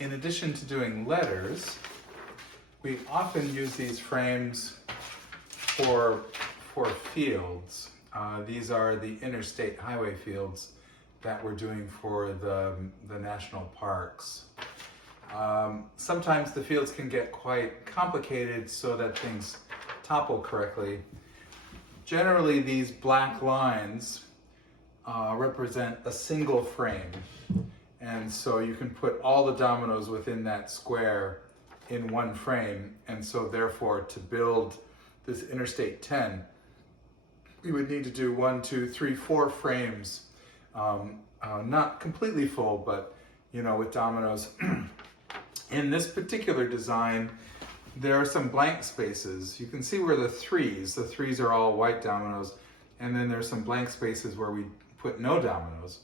in addition to doing letters, we often use these frames for fields. These are the interstate highway fields that we're doing for the national parks. Sometimes the fields can get quite complicated so that things topple correctly. Generally, these black lines represent a single frame. And so you can put all the dominoes within that square in one frame. And so therefore, to build this Interstate 10, we would need to do 1, 2, 3, 4 frames. Not completely full, but with dominoes. In this particular design, there are some blank spaces. You can see where the threes are all white dominoes, and then there's some blank spaces where we put no dominoes.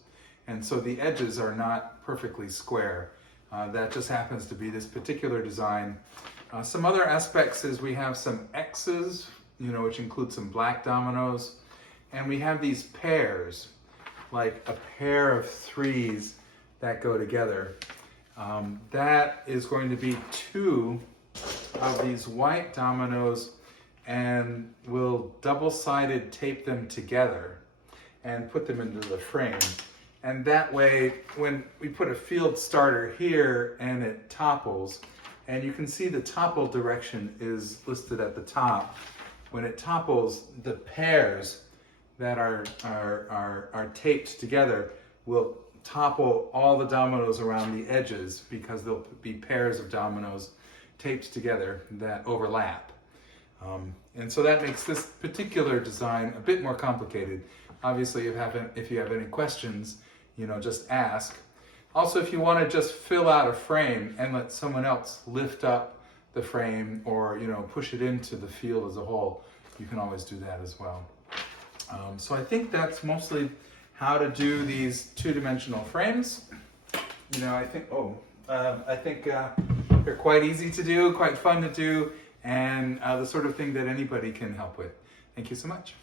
And so the edges are not perfectly square. That just happens to be this particular design. Some other aspects is we have some X's, which include some black dominoes. And we have these pairs, like a pair of threes that go together. That is going to be 2 of these white dominoes, and we'll double-sided tape them together and put them into the frame. And that way, when we put a field starter here and it topples, and you can see the topple direction is listed at the top. When it topples, the pairs that are taped together will topple all the dominoes around the edges, because there'll be pairs of dominoes taped together that overlap. And so that makes this particular design a bit more complicated. Obviously, if you have any questions, just ask. Also, if you want to just fill out a frame and let someone else lift up the frame, or push it into the field as a whole, you can always do that as well. So I think that's mostly how to do these 2-dimensional frames. I think they're quite easy to do, quite fun to do, and the sort of thing that anybody can help with. Thank you so much.